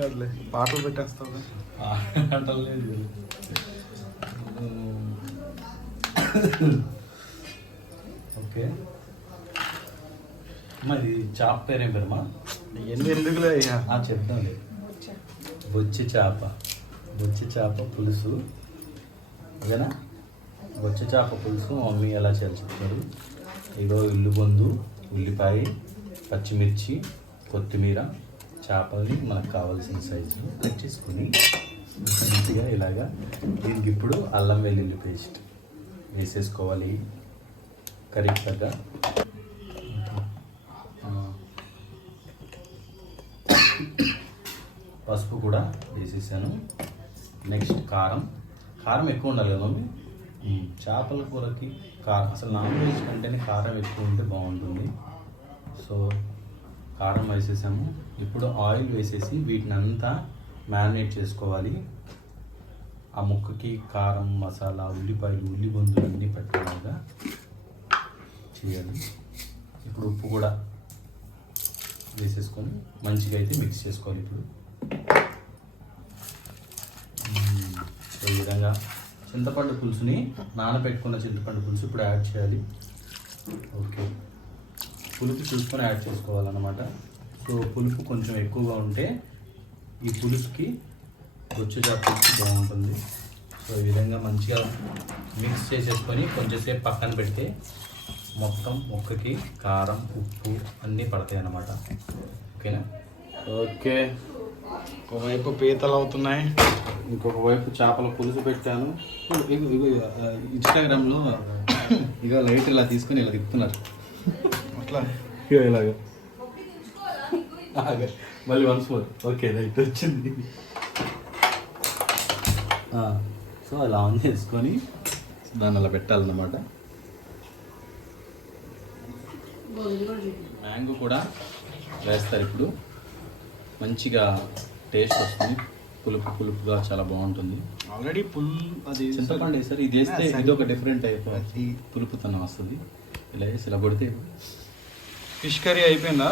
కాదులే, పాటలు పెట్టేస్తావు. పాటలు లేదు. ఓకే మరి చేప పేరేం పేరమ్మా? ఎందుకులే అయ్యా చెప్తాను. బొచ్చి చేప పులుసు. ఓకేనా? బొచ్చి చేప పులుసు మమ్మీ ఎలా చేయాలి చెప్తారు. ఇదో ఇల్లుబొందు, ఉల్లిపాయ, పచ్చిమిర్చి, కొత్తిమీర, చేపని మనకు కావాల్సిన సైజు కట్ చేసుకుని మంచిగా ఇలాగా. దీనికి ఇప్పుడు అల్లం వెల్లుల్లి పేస్ట్ వేసేసుకోవాలి. కర్రీకి తగ్గ పసుపు కూడా వేసేసాను. నెక్స్ట్ కారం ఎక్కువ ఉండాలి కదా మమ్మీ. చేపల కూరకి కారం, అసలు నాన్ వెజ్ కంటేనే కారం ఎక్కువ ఉంటే బాగుంటుంది. సో కారం వేసేసాము. ఇప్పుడు ఆయిల్ వేసేసి వీటిని అంతా మ్యారినేట్ చేసుకోవాలి. ఆ ముక్కకి కారం, మసాలా, ఉల్లిపాయలు, ఉల్లిబొందులు అన్నీ పట్టేలాగా చేయాలి. ఇప్పుడు ఉప్పు కూడా వేసేసుకొని మంచిగా అయితే మిక్స్ చేసుకోవాలి. ఇప్పుడు సో ఈ విధంగా చింతపండు పులుసుని, నానబెట్టుకున్న చింతపండు పులుసు ఇప్పుడు యాడ్ చేయాలి. ఓకే, పులుపు చూసుకొని యాడ్ చేసుకోవాలన్నమాట. సో పులుపు కొంచెం ఎక్కువగా ఉంటే ఈ పులుసుకి బొచ్చు చేప పులుసు బాగుంటుంది. సో ఈ విధంగా మంచిగా మిక్స్ చేసేసుకొని కొంచెంసేపు పక్కన పెడితే మొత్తం ముక్కకి కారం, ఉప్పు అన్నీ పడతాయి అన్నమాట. ఓకేనా? ఓకే, ఒకవైపు పీతలు అవుతున్నాయి, ఇంకొక వైపు చేపల పులుసు పెట్టాను. ఇన్స్టాగ్రామ్లో ఇక లైట్ ఇలా తీసుకొని ఇలా తిప్పుతున్నారు అట్లా ఇలాగా. మళ్ళీ వన్స్ మోర్. ఓకే, లైట్ వచ్చింది. సో అలా ఆన్ చేసుకొని దాన్ని అలా పెట్టాలన్నమాట. మ్యాంగో కూడా వేస్తారు ఇప్పుడు. మంచిగా టేస్ట్ వస్తుంది, పులుపుగా చాలా బాగుంటుంది. ఆల్రెడీ అది చింతపండు వేస్తారు. ఇది వేస్తే ఇది ఒక డిఫరెంట్ టైప్ పులుపుతనం వస్తుంది. ఇలా వేసి ఇలా కొడితే ఫిష్ కర్రీ అయిపోయిందా?